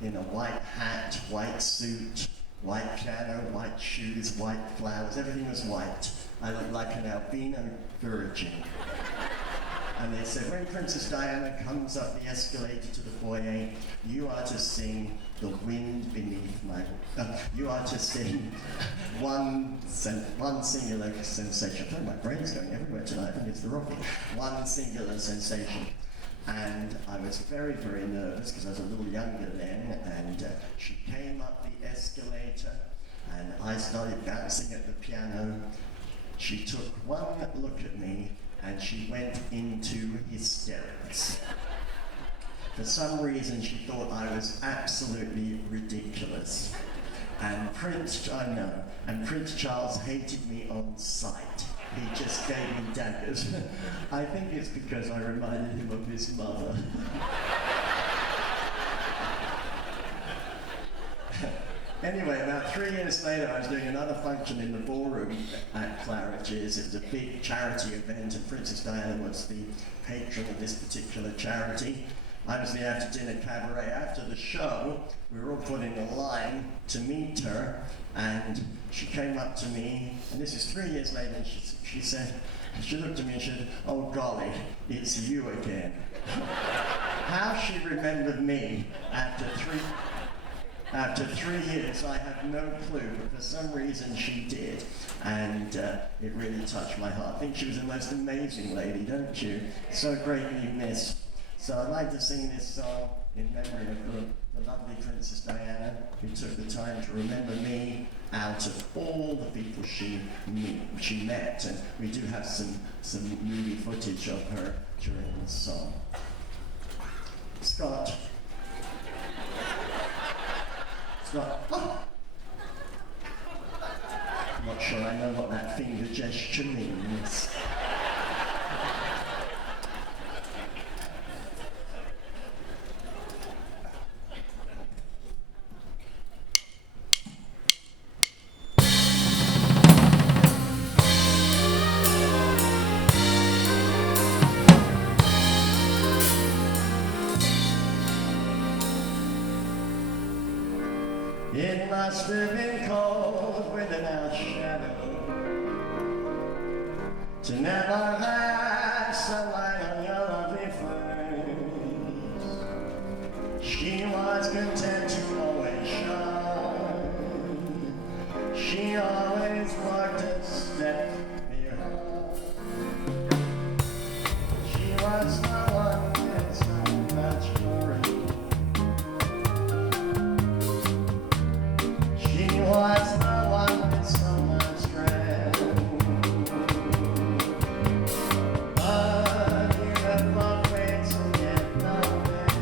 in a white hat, white suit, white piano, white shoes, white flowers, everything was white. I looked like an albino virgin. And they said, when Princess Diana comes up the escalator to the foyer, you are to sing The Wind Beneath My... you are to sing one singular sensation. Oh, my brain's going everywhere tonight. I think it's the Rocky. One singular sensation. And I was very, very nervous because I was a little younger then, and she came up the escalator, and I started bouncing at the piano. She took one look at me, and she went into hysterics. For some reason, she thought I was absolutely ridiculous. And Prince Charles hated me on sight. He just gave me daggers. I think it's because I reminded him of his mother. Anyway, about 3 years later, I was doing another function in the ballroom at Claridge's. It was a big charity event, and Princess Diana was the patron of this particular charity. I was the after-dinner cabaret. After the show, we were all put in a line to meet her, and she came up to me, and this is 3 years later, and she said, she looked at me and she said, "Oh golly, it's you again." How she remembered me after three years, I have no clue, but for some reason she did, and it really touched my heart. I think she was the most amazing lady, don't you? So greatly missed. So I'd like to sing this song in memory of the lovely Princess Diana, who took the time to remember me out of all the people she met, and we do have some movie footage of her during this song. Scott. Oh. I'm not sure I know what that finger gesture means. It must have been cold without shadow to never have sunlight on your lovely face. She was content to always shine. She always walked a step behind. She was the one with so much glory. She was the one with so much strength. But you have no way to get nowhere.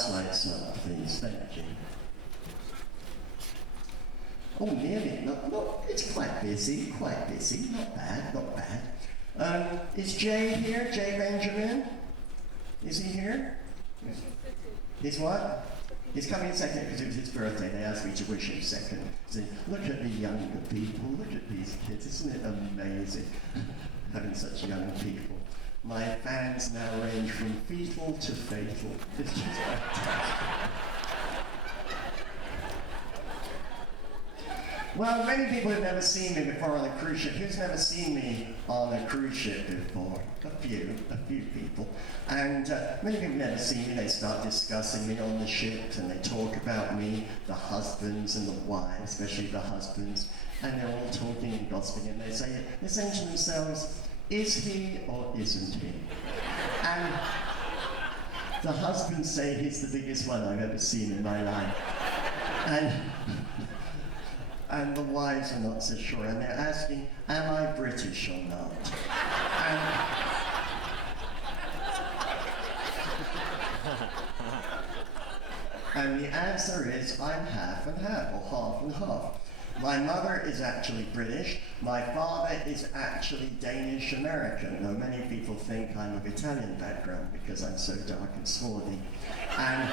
house lights on, please. Thank you. Oh, nearly. No, it's quite busy, Not bad, not bad. Is Jay here? Jay Benjamin? Is he here? He's what? He's coming second because it was his birthday. They asked me to wish him second. So, look at the younger people. Look at these kids. Isn't it amazing having such young people? My fans now range from fetal to fatal. It's just fantastic. Well, many people have never seen me before on a cruise ship. Who's never seen me on a cruise ship before? A few people. And many people have never seen me. They start discussing me on the ship and they talk about me, the husbands and the wives, especially the husbands. And they're all talking and gossiping and they're saying to themselves, is he or isn't he? And the husbands say he's the biggest one I've ever seen in my life. And the wives are not so sure, and they're asking, am I British or not? And the answer is, I'm half and half, or half and half. My mother is actually British. My father is actually Danish-American, though many people think I'm of Italian background because I'm so dark and swarthy. And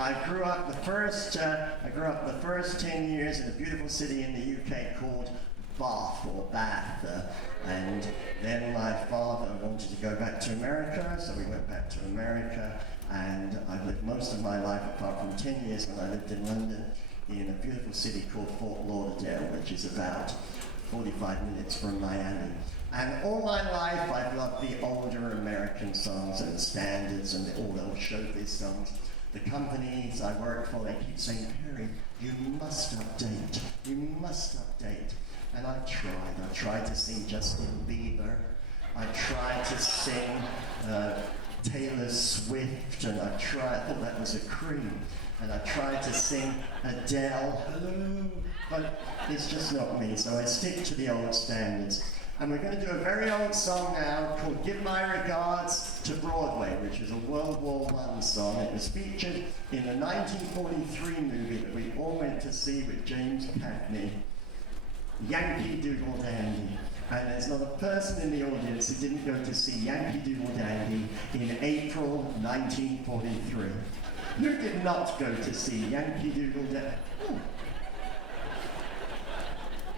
I grew up the first 10 years in a beautiful city in the UK called Bath, and then my father wanted to go back to America, so we went back to America, and I've lived most of my life, apart from 10 years when I lived in London, in a beautiful city called Fort Lauderdale, which is about 45 minutes from Miami. And all my life I've loved the older American songs and standards and all those showbiz songs. The companies I work for, they keep saying, Perry, you must update. And I tried to sing Justin Bieber. I tried to sing Taylor Swift, and I thought that was a cream. And I tried to sing Adele, hello, but it's just not me, so I stick to the old standards. And we're going to do a very old song now called Give My Regards to Broadway, which is a World War I song. It was featured in the 1943 movie that we all went to see with James Cagney, Yankee Doodle Dandy. And there's not a person in the audience who didn't go to see Yankee Doodle Dandy in April 1943. Who did not go to see Yankee Doodle Dandy? Oh.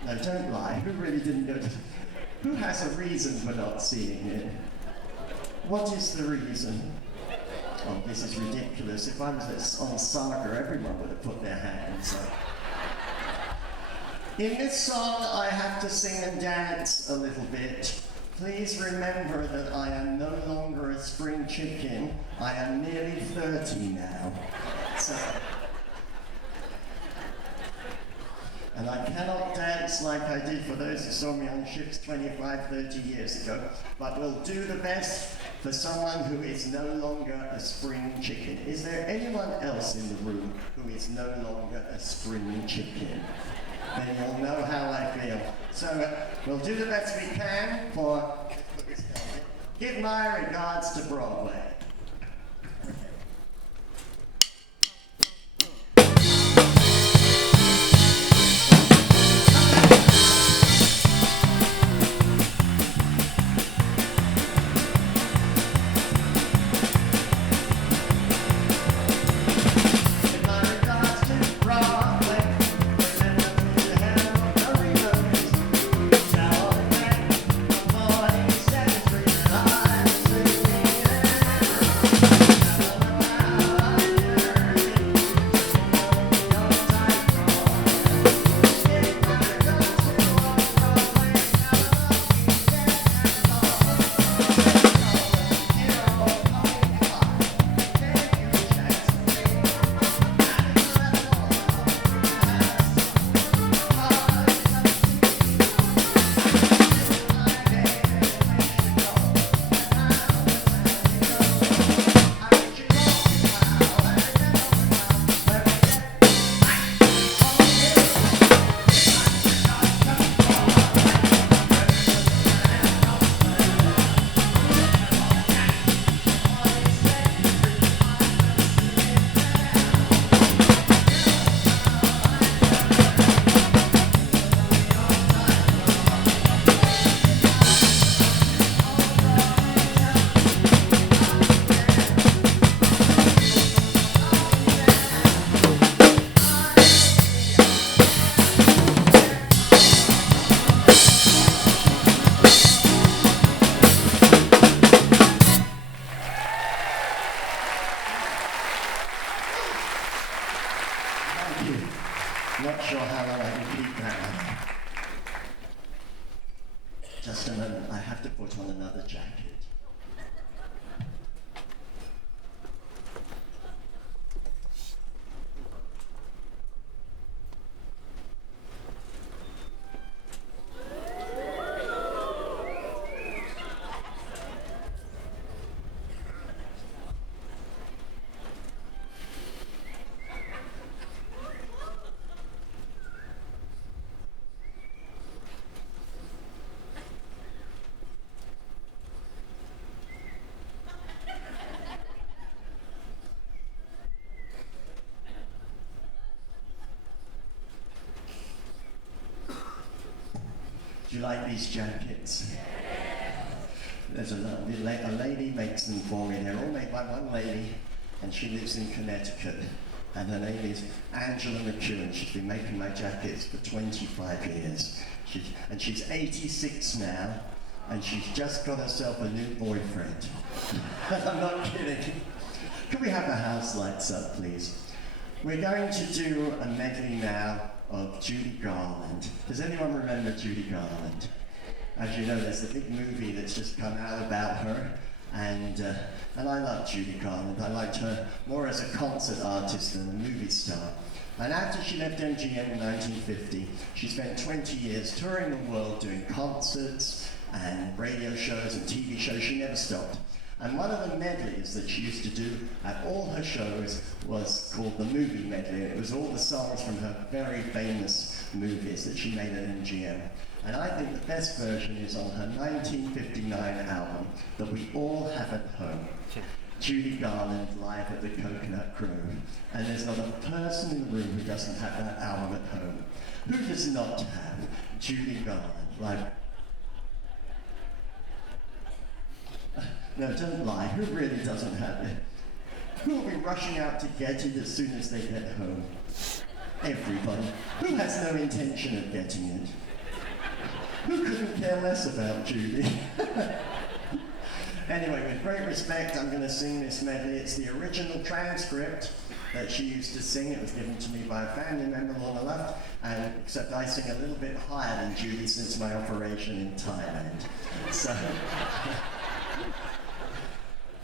No, don't lie. Who really didn't go to... Who has a reason for not seeing it? What is the reason? Oh, this is ridiculous. If I was on Saga, everyone would have put their hands up. In this song, I have to sing and dance a little bit. Please remember that I am no longer a spring chicken. I am nearly 30 now. And I cannot dance like I did for those who saw me on ships 25, 30 years ago, but will do the best for someone who is no longer a spring chicken. Is there anyone else in the room who is no longer a spring chicken? Then you'll know how I feel. So we'll do the best we can for Give My Regards to Broadway. just a moment, I have to put on another jacket. Do you like these jackets? There's a lady makes them for me. They're all made by one lady, and she lives in Connecticut. And her name is Angela McEwen. She's been making my jackets for 25 years. She's 86 now, and she's just got herself a new boyfriend. I'm not kidding. Can we have the house lights up, please? We're going to do a medley now of Judy Garland. Does anyone remember Judy Garland? As you know, there's a big movie that's just come out about her, and I love Judy Garland. I liked her more as a concert artist than a movie star. And after she left MGM in 1950, she spent 20 years touring the world doing concerts and radio shows and TV shows. She never stopped. And one of the medleys that she used to do at all her shows was called the Movie Medley. It was all the songs from her very famous movies that she made at MGM. And I think the best version is on her 1959 album that we all have at home. Judy Garland live at the Coconut Grove. And there's not a person in the room who doesn't have that album at home. Who does not have Judy Garland live? No, don't lie. Who really doesn't have it? Who will be rushing out to get it as soon as they get home? Everybody. Who has no intention of getting it? Who couldn't care less about Judy? Anyway, with great respect, I'm going to sing this medley. It's the original transcript that she used to sing. It was given to me by a family member on the left, and except I sing a little bit higher than Judy since my operation in Thailand. So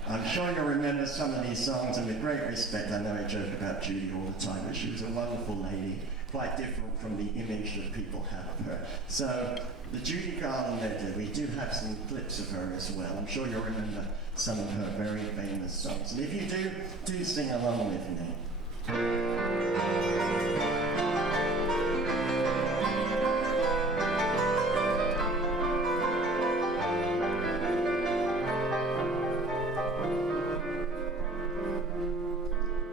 I'm sure you'll remember some of these songs, and with great respect, I know I joke about Judy all the time, but she was a wonderful lady, quite different from the image that people have of her. So, the Judy Garland medley, we do have some clips of her as well. I'm sure you'll remember some of her very famous songs. And if you do sing along with me.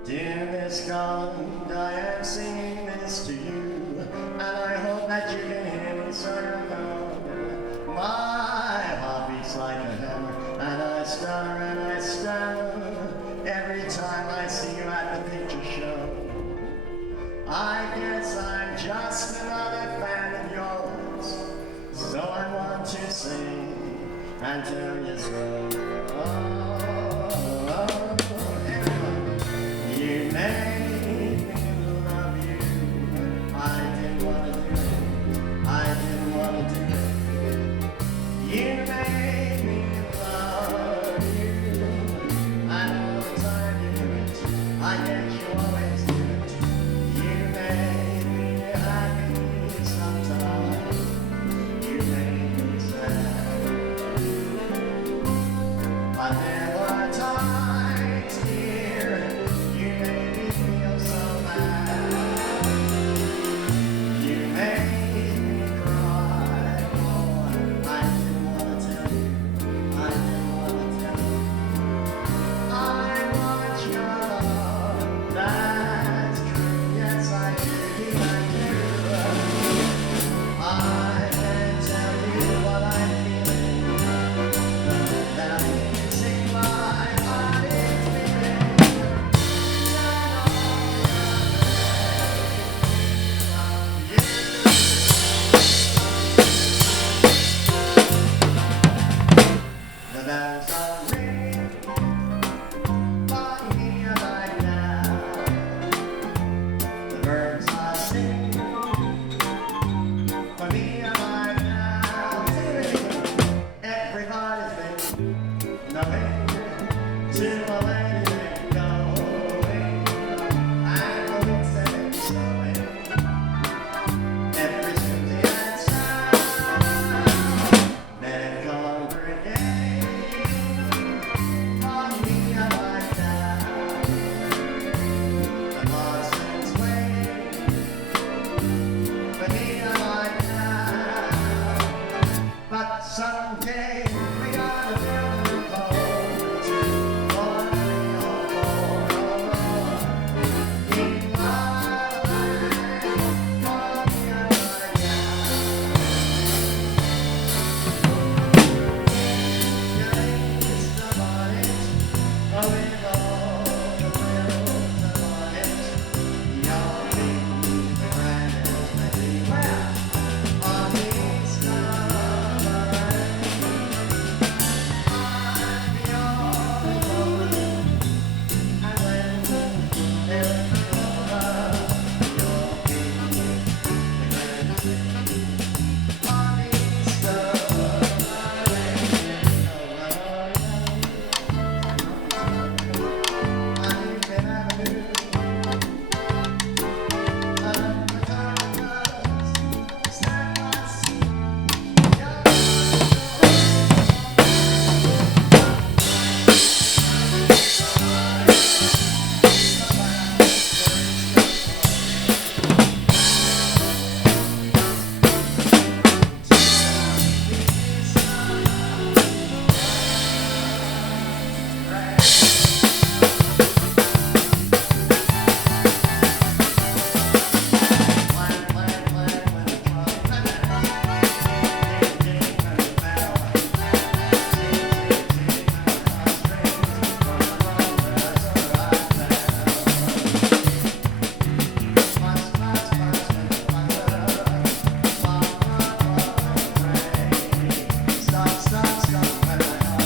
Dear Miss Garland, I am singing this to you, and I hope that you can hear me so you know. My heart beats like a hammer, and I stutter and I stammer every time I see you at the picture show. I guess I'm just another fan of yours, so I want to sing and tell you so. You made me love you. I didn't want to do it. I didn't want to do it. You made me love you. I know the time you do it. I guess you always do it. You made me happy sometimes. You made me sad. But there were times, dear, you made me feel so bad. You made me cry. Oh, I didn't want to tell you. I didn't want to tell you. I want your love. That's true. Yes, I do. I do. I can tell you what I'm feeling. That I sing my heart is beating. The bells are ringing for me right now. The birds are singing for me right now. Sing it again. someday.